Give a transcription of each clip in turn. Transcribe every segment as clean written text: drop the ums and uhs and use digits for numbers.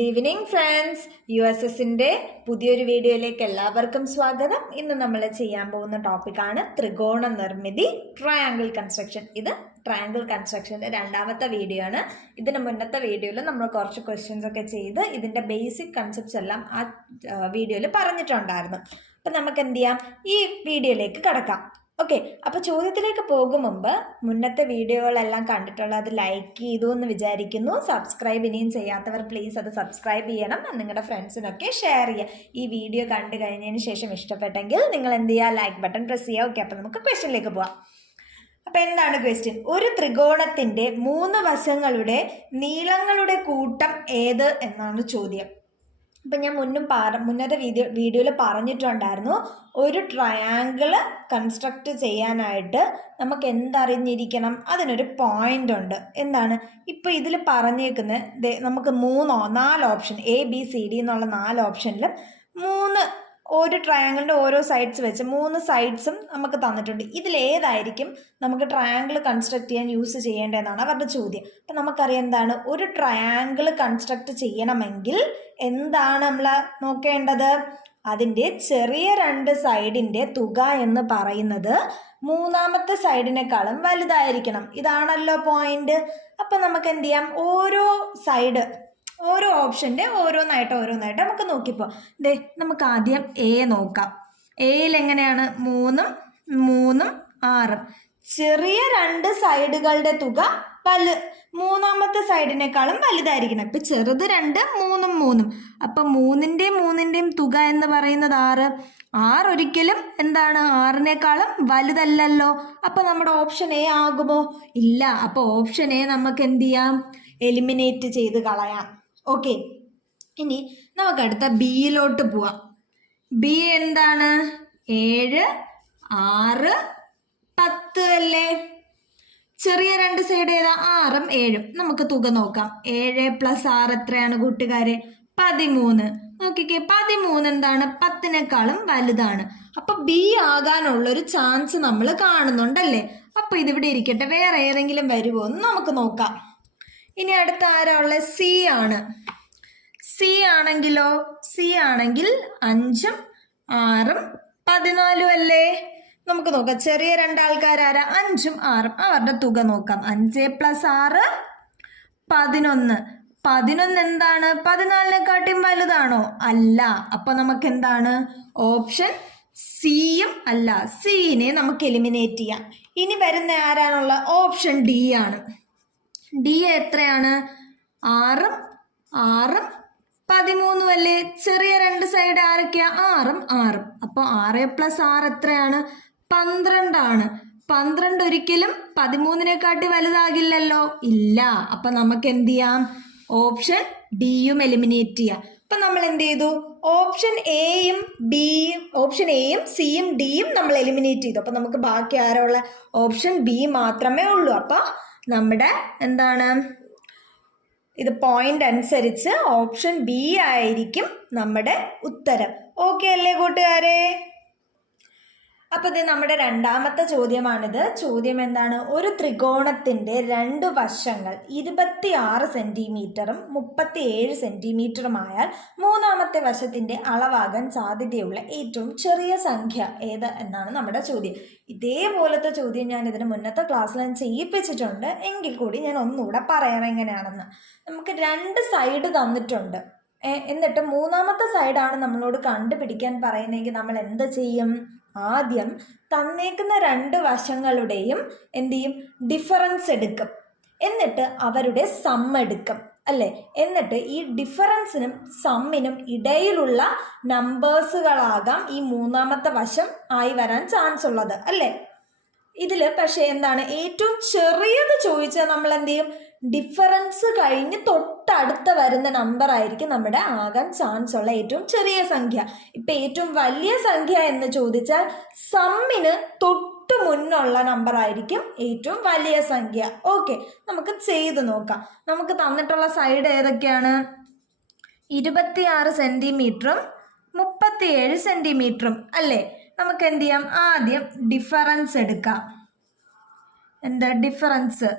Good evening friends. USSന്റെ പുതിയൊരു വീഡിയോയിലേക്ക് എല്ലാവർക്കും സ്വാഗതം. ഇന്ന് നമ്മൾ ചെയ്യാൻ പോകുന്ന ടോപ്പിക്കാണ് ത്രികോണ നിർമ്മിതി, ട്രയാങ്കിൾ കൺസ്ട്രക്ഷൻ. ഇത് ട്രയാങ്കിൾ കൺസ്ട്രക്ഷൻ്റെ രണ്ടാമത്തെ വീഡിയോ ആണ്. ഇതിന് മുന്നത്തെ വീഡിയോയിൽ നമ്മൾ കുറച്ച് ക്വസ്റ്റ്യൻസ് ഒക്കെ ചെയ്ത് ഇതിൻ്റെ ബേസിക് കൺസെപ്റ്റ്സ് എല്ലാം ആ വീഡിയോയിൽ പറഞ്ഞിട്ടുണ്ടായിരുന്നു. അപ്പം നമുക്ക് എന്ത് ചെയ്യാം, ഈ വീഡിയോയിലേക്ക് കടക്കാം. ഓക്കെ, അപ്പോൾ ചോദ്യത്തിലേക്ക് പോകും മുമ്പ് മുന്നത്തെ വീഡിയോകളെല്ലാം കണ്ടിട്ടുള്ള അത് ലൈക്ക് ചെയ്തു എന്ന് വിചാരിക്കുന്നു. സബ്സ്ക്രൈബ് ഇനിയും ചെയ്യാത്തവർ പ്ലീസ് അത് സബ്സ്ക്രൈബ് ചെയ്യണം, നിങ്ങളുടെ ഫ്രണ്ട്സിനൊക്കെ ഷെയർ ചെയ്യുക. ഈ വീഡിയോ കണ്ടു കഴിഞ്ഞതിന് ശേഷം ഇഷ്ടപ്പെട്ടെങ്കിൽ നിങ്ങൾ എന്ത് ചെയ്യുക, ലൈക്ക് ബട്ടൺ പ്രസ് ചെയ്യുക. ഓക്കെ, അപ്പോൾ നമുക്ക് ക്വസ്റ്റ്യനിലേക്ക് പോവാം. അപ്പോൾ എന്താണ് ക്വസ്റ്റ്യൻ? ഒരു ത്രികോണത്തിൻ്റെ 3 വശങ്ങളുടെ നീളങ്ങളുടെ കൂട്ടം ഏത് എന്നാണ് ചോദ്യം. ഇപ്പം ഞാൻ മുന്നത്തെ വീഡിയോയിൽ പറഞ്ഞിട്ടുണ്ടായിരുന്നു, ഒരു ട്രയാങ്കിള് കൺസ്ട്രക്റ്റ് ചെയ്യാനായിട്ട് നമുക്ക് എന്തറിഞ്ഞിരിക്കണം, അതിനൊരു പോയിന്റ് ഉണ്ട്. എന്താണ് ഇപ്പോൾ ഇതിൽ പറഞ്ഞേക്കുന്നത്? നമുക്ക് 4 ഓപ്ഷൻ ABCD എന്നുള്ള 4 ഓപ്ഷനിലും ഒരു ട്രയാങ്കിളിൻ്റെ ഓരോ സൈഡ്സ് വെച്ച് 3 സൈഡ്സും നമുക്ക് തന്നിട്ടുണ്ട്. ഇതിലേതായിരിക്കും നമുക്ക് ട്രയാങ്കിൾ കൺസ്ട്രക്ട് ചെയ്യാൻ യൂസ് ചെയ്യേണ്ടതെന്നാണ് അവരുടെ ചോദ്യം. അപ്പം നമുക്കറിയാം എന്താണ്, ഒരു ട്രയാങ്കിൾ കൺസ്ട്രക്ട് ചെയ്യണമെങ്കിൽ എന്താണ് നമ്മൾ നോക്കേണ്ടത്? അതിൻ്റെ ചെറിയ 2 സൈഡിൻ്റെ തുക എന്ന് പറയുന്നത് 3ാമത്തെ സൈഡിനേക്കാളും വലുതായിരിക്കണം. ഇതാണല്ലോ പോയിന്റ്. അപ്പം നമുക്ക് എന്ത് ചെയ്യാം, ഓരോ ഓപ്ഷൻ്റെ ഓരോന്നായിട്ട് നമുക്ക് നോക്കിപ്പോ. നമുക്ക് ആദ്യം A നോക്കാം. Aയിൽ എങ്ങനെയാണ്? 3 3 6. ചെറിയ 2 സൈഡുകളുടെ തുക 3ാമത്തെ സൈഡിനേക്കാളും വലുതായിരിക്കണം. ഇപ്പം ചെറുത് 2, 3 3. അപ്പം 3ൻ്റെയും തുക എന്ന് പറയുന്നത് 6. 6 ഒരിക്കലും എന്താണ് 6നേക്കാളും വലുതല്ലല്ലോ. അപ്പം നമ്മുടെ ഓപ്ഷൻ A ആകുമോ? ഇല്ല. അപ്പോൾ ഓപ്ഷൻ A നമുക്ക് എന്ത് ചെയ്യാം, എലിമിനേറ്റ് ചെയ്ത് കളയാം. ഓക്കെ, ഇനി നമുക്കടുത്ത ബിയിലോട്ട് പോവാം. ബി എന്താണ്? 7 6 10 അല്ലേ? ചെറിയ 2 സൈഡ് ഏതാ? 6ഉം 7ഉം. നമുക്ക് തുക നോക്കാം. 7 + 6 എത്രയാണ് കൂട്ടുകാരെ? 13. നോക്കിക്കേ, 13 എന്താണ്? 10നേക്കാളും വലുതാണ്. അപ്പൊ ബി ആകാനുള്ളൊരു ചാൻസ് നമ്മൾ കാണുന്നുണ്ടല്ലേ. അപ്പൊ ഇതിവിടെ ഇരിക്കട്ടെ, വേറെ ഏതെങ്കിലും വരുമോ എന്ന് നമുക്ക് നോക്കാം. ഇനി അടുത്ത ആരാ ഉള്ളത്? സി ആണ്. സി ആണെങ്കിലോ? സി ആണെങ്കിൽ 5ഉം 6ഉം 14 അല്ലേ? നമുക്ക് നോക്കാം. ചെറിയ 2 ആൾക്കാരാരാ? 5ഉം 6ഉം. അവരുടെ തുക നോക്കാം. 5 + 6 11. 11 എന്താണ്? 14നേക്കാട്ടും വലുതാണോ? അല്ല. അപ്പൊ നമുക്ക് എന്താണ്? ഓപ്ഷൻ സിയും അല്ല. സിനെ നമുക്ക് എലിമിനേറ്റ് ചെയ്യാം. ഇനി വരുന്ന ആരാണുള്ള? ഓപ്ഷൻ ഡി ആണ്. ഡി എത്രയാണ്? 6ഉം 6ഉം 13 അല്ലേ? ചെറിയ 2 സൈഡ് ആരൊക്കെയാ? 6ഉം 6ഉം. അപ്പോൾ 6 + 6 എത്രയാണ്? 12 ആണ്. 12 ഒരിക്കലും 13നേക്കാട്ടി വലുതാകില്ലല്ലോ. ഇല്ല. അപ്പം നമുക്ക് എന്ത് ചെയ്യാം? ഓപ്ഷൻ ഡിയും എലിമിനേറ്റ് ചെയ്യാം. അപ്പം നമ്മൾ എന്ത് ചെയ്തു? ഓപ്ഷൻ എയും സിയും ഡിയും നമ്മൾ എലിമിനേറ്റ് ചെയ്തു. അപ്പം നമുക്ക് ബാക്കി ആരുള്ള? ഓപ്ഷൻ ബി മാത്രമേ ഉള്ളൂ. അപ്പം നമ്മുടെ എന്താണ് ഇത് പോയിന്റ് അനുസരിച്ച് ഓപ്ഷൻ ബി ആയിരിക്കും നമ്മുടെ ഉത്തരം. ഓക്കെ അല്ലേ കൂട്ടുകാരെ? അപ്പൊ ഇത് നമ്മുടെ രണ്ടാമത്തെ ചോദ്യമാണിത്. ചോദ്യം എന്താണ്? ഒരു ത്രികോണത്തിന്റെ 2 വശങ്ങൾ 26 സെന്റിമീറ്ററും 37 സെന്റിമീറ്ററുമായാൽ 3ാമത്തെ വശത്തിന്റെ അളവാകാൻ സാധ്യതയുള്ള ഏറ്റവും ചെറിയ സംഖ്യ ഏത് എന്നാണ് നമ്മുടെ ചോദ്യം. ഇതേപോലത്തെ ചോദ്യം ഞാൻ ഇതിന് മുന്നത്തെ ക്ലാസ്സിൽ ഞാൻ ചെയ്യിപ്പിച്ചിട്ടുണ്ട്. എങ്കിൽ കൂടി ഞാൻ ഒന്നുകൂടെ പറയാം എങ്ങനെയാണെന്ന്. നമുക്ക് 2 സൈഡ് തന്നിട്ടുണ്ട്. എന്നിട്ട് 3ാമത്തെ സൈഡാണ് നമ്മളോട് കണ്ടുപിടിക്കാൻ പറയുന്നതെങ്കിൽ നമ്മൾ എന്ത് ചെയ്യും? ആദ്യം തന്നേക്കുന്ന 2 വശങ്ങളുടെയും എന്ത് ചെയ്യും? ഡിഫറൻസ് എടുക്കും. എന്നിട്ട് അവരുടെ സം എടുക്കും അല്ലേ? എന്നിട്ട് ഈ ഡിഫറൻസിനും സമ്മിനും ഇടയിലുള്ള നമ്പേഴ്സുകളാകാം ഈ 3ാമത്തെ വശം ആയി വരാൻ ചാൻസ് ഉള്ളത് അല്ലേ? ഇതിൽ പക്ഷേ എന്താണ് ഏറ്റവും ചെറിയത് ചോദിച്ചാൽ നമ്മൾ എന്ത് ചെയ്യും? ഡിഫറൻസ് കഴിഞ്ഞ് തൊട്ടടുത്ത വരുന്ന നമ്പർ ആയിരിക്കും നമ്മുടെ ആകാൻ ചാൻസ് ഉള്ള ഏറ്റവും ചെറിയ സംഖ്യ. ഇപ്പം ഏറ്റവും വലിയ സംഖ്യ എന്ന് ചോദിച്ചാൽ സമ്മിന് തൊട്ട് മുന്നുള്ള നമ്പർ ആയിരിക്കും ഏറ്റവും വലിയ സംഖ്യ. ഓക്കെ, നമുക്ക് ചെയ്ത് നോക്കാം. നമുക്ക് തന്നിട്ടുള്ള സൈഡ് ഏതൊക്കെയാണ്? 26 സെന്റിമീറ്ററും 37 സെന്റിമീറ്ററും അല്ലേ? നമുക്ക് എന്ത് ചെയ്യാം? ആദ്യം ഡിഫറൻസ് എടുക്കാം. എന്താ ഡിഫറൻസ്?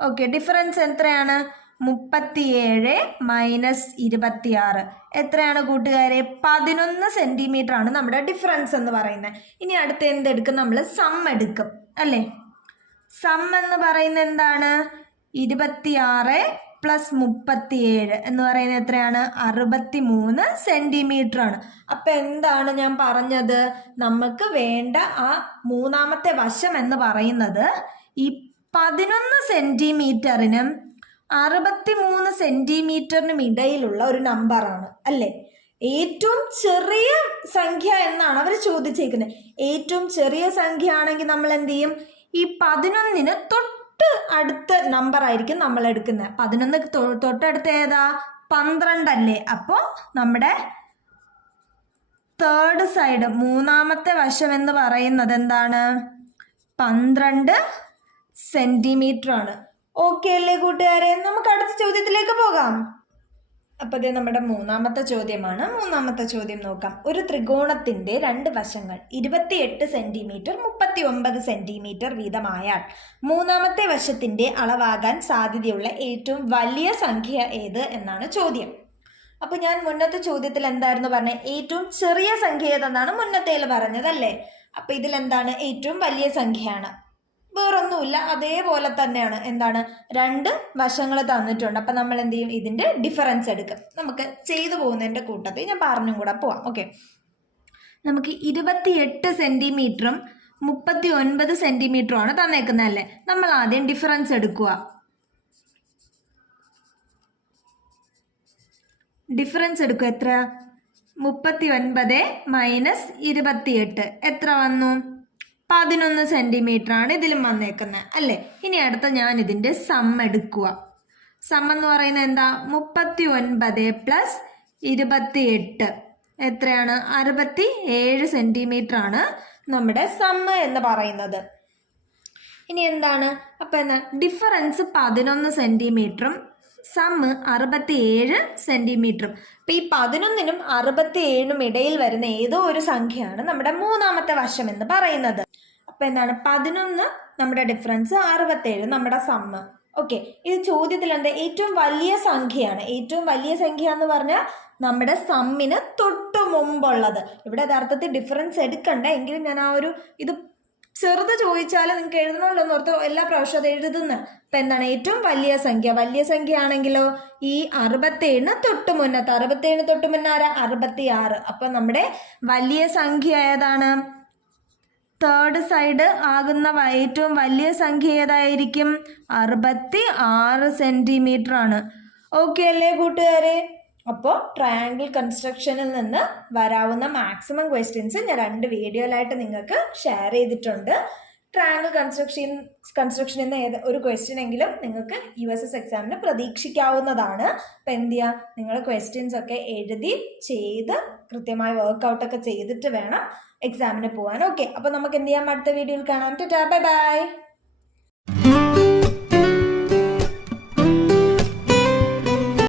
ഓക്കെ, ഡിഫറൻസ് എത്രയാണ്? 37 മൈനസ് 26 എത്രയാണ് കൂട്ടുകാരെ? 11 സെന്റിമീറ്റർ ആണ് നമ്മുടെ ഡിഫറൻസ് എന്ന് പറയുന്നത്. ഇനി അടുത്ത എന്തെടുക്കും? നമ്മൾ സം എടുക്കും അല്ലേ? സം എന്ന് പറയുന്നത് എന്താണ്? 26 പ്ലസ് 37 എന്ന് പറയുന്നത് എത്രയാണ്? 63 സെന്റിമീറ്റർ ആണ്. അപ്പൊ എന്താണ് ഞാൻ പറഞ്ഞത്? നമുക്ക് വേണ്ട ആ മൂന്നാമത്തെ വശം എന്ന് പറയുന്നത് ഈ 11 സെന്റിമീറ്ററിനും 63 സെന്റിമീറ്ററിനും ഇടയിലുള്ള ഒരു നമ്പറാണ് അല്ലേ? ഏറ്റവും ചെറിയ സംഖ്യ എന്നാണ് അവർ ചോദിച്ചേക്കുന്നത്. ഏറ്റവും ചെറിയ സംഖ്യ ആണെങ്കിൽ നമ്മൾ എന്ത് ചെയ്യും? ഈ 11ന് തൊട്ട് അടുത്ത നമ്പർ ആയിരിക്കും നമ്മൾ എടുക്കുന്നത്. 11 തൊട്ടടുത്ത് ഏതാ? 12 അല്ലേ? അപ്പോൾ നമ്മുടെ തേർഡ് സൈഡ്, മൂന്നാമത്തെ വശം എന്ന് പറയുന്നത് എന്താണ്? 12 സെന്റിമീറ്റർ ആണ്. ഓക്കെ അല്ലേ കൂട്ടുകാരെ? നമുക്ക് അടുത്ത ചോദ്യത്തിലേക്ക് പോകാം. അപ്പോൾ ഇത് നമ്മുടെ മൂന്നാമത്തെ ചോദ്യമാണ്. മൂന്നാമത്തെ ചോദ്യം നോക്കാം. ഒരു ത്രികോണത്തിന്റെ രണ്ട് വശങ്ങൾ 28 സെന്റിമീറ്റർ 39 സെന്റിമീറ്റർ വീതമായാൽ മൂന്നാമത്തെ വശത്തിന്റെ അളവാകാൻ സാധ്യതയുള്ള ഏറ്റവും വലിയ സംഖ്യ ഏത് എന്നാണ് ചോദ്യം. അപ്പോൾ ഞാൻ മുന്നത്തെ ചോദ്യത്തിൽ എന്തായിരുന്നു പറഞ്ഞത്? ഏറ്റവും ചെറിയ സംഖ്യ ഏതെന്നാണ് മുന്നത്തേൽ പറഞ്ഞതല്ലേ? അപ്പോൾ ഇതിലെന്താണ്? ഏറ്റവും വലിയ സംഖ്യയാണ്. വേറൊന്നുമില്ല, അതേപോലെ തന്നെയാണ്. എന്താണ്? രണ്ട് വശങ്ങൾ തന്നിട്ടുണ്ട്. അപ്പം നമ്മൾ എന്ത് ചെയ്യും? ഇതിൻ്റെ ഡിഫറൻസ് എടുക്കും. നമുക്ക് ചെയ്തു പോകുന്നതിൻ്റെ കൂട്ടത്തിൽ ഞാൻ പറഞ്ഞും കൂടെ പോവാം. ഓക്കെ, നമുക്ക് 28 സെന്റിമീറ്ററും 39 സെന്റിമീറ്ററും ആണ് തന്നേക്കുന്നതല്ലേ? നമ്മൾ ആദ്യം ഡിഫറൻസ് എടുക്കുക. ഡിഫറൻസ് എടുക്കുക. എത്ര? 39 മൈനസ് 28 എത്ര വന്നു? 11 സെന്റിമീറ്റർ ആണ് ഇതിലും വന്നേക്കുന്നത് അല്ലേ? ഇനി അടുത്ത ഞാൻ ഇതിന്റെ സം എടുക്കുക. സം എന്ന് പറയുന്നത് എന്താ? 39 പ്ലസ് 28 എത്രയാണ്? 67 സെന്റിമീറ്റർ ആണ് നമ്മുടെ സം എന്ന് പറയുന്നത്. ഇനി എന്താണ്? അപ്പൊ എന്താ? ഡിഫറൻസ് 11 സെന്റിമീറ്ററും സം 67 സെന്റിമീറ്ററും. അപ്പൊ ഈ 11നും 67നും ഇടയിൽ വരുന്ന ഏതോ ഒരു സംഖ്യയാണ് നമ്മുടെ മൂന്നാമത്തെ വശം എന്ന് പറയുന്നത്. അപ്പൊ എന്താണ്? 11 നമ്മുടെ ഡിഫറൻസ്, 67 നമ്മുടെ സമ്മ്. ഓക്കെ, ഇത് ചോദ്യത്തിൽ എന്താ? ഏറ്റവും വലിയ സംഖ്യയാണ്. ഏറ്റവും വലിയ സംഖ്യ എന്ന് പറഞ്ഞാൽ നമ്മുടെ സമ്മിന് തൊട്ട് മുമ്പുള്ളത്. ഇവിടെ യഥാർത്ഥത്തിൽ ഡിഫറൻസ് എടുക്കണ്ട, എങ്കിലും ഞാൻ ആ ഒരു ഇത് ചെറുത് ചോദിച്ചാൽ നിങ്ങൾക്ക് എഴുതണമല്ലോ എന്ന് ഓർത്ത് എല്ലാ പ്രാവശ്യം അത് എഴുതുന്നത്. അപ്പം എന്താണ്? ഏറ്റവും വലിയ സംഖ്യ. വലിയ സംഖ്യ ആണെങ്കിലോ ഈ 67 തൊട്ട് മുന്നത്ത്. 67 തൊട്ട് മുന്നേ ആരാ? 66. അപ്പം നമ്മുടെ വലിയ സംഖ്യ ഏതാണ്? തേർഡ് സൈഡ് ആകുന്ന ഏറ്റവും വലിയ സംഖ്യ ഏതായിരിക്കും? 66 സെന്റിമീറ്റർ ആണ്. ഓക്കെ അല്ലേ കൂട്ടുകാരെ? അപ്പോൾ ട്രയാങ്കിൾ കൺസ്ട്രക്ഷനിൽ നിന്ന് വരാവുന്ന മാക്സിമം ക്വസ്റ്റ്യൻസ് ഞാൻ 2 വീഡിയോയിലായിട്ട് നിങ്ങൾക്ക് ഷെയർ ചെയ്തിട്ടുണ്ട്. ട്രയാങ്കിൾ കൺസ്ട്രക്ഷനിൽ നിന്ന് ഒരു ക്വസ്റ്റ്യൻ എങ്കിലും നിങ്ങൾക്ക് USS എക്സാമിന് പ്രതീക്ഷിക്കാവുന്നതാണ്. അപ്പം എന്ത് ചെയ്യുക? നിങ്ങൾ ക്വസ്റ്റ്യൻസ് ഒക്കെ എഴുതി ചെയ്ത് കൃത്യമായി വർക്കൗട്ടൊക്കെ ചെയ്തിട്ട് വേണം എക്സാമിന് പോകാൻ. ഓക്കെ, അപ്പോൾ നമുക്ക് എന്ത് ചെയ്യാം? അടുത്ത വീഡിയോയിൽ കാണാം. Tata, bye bye.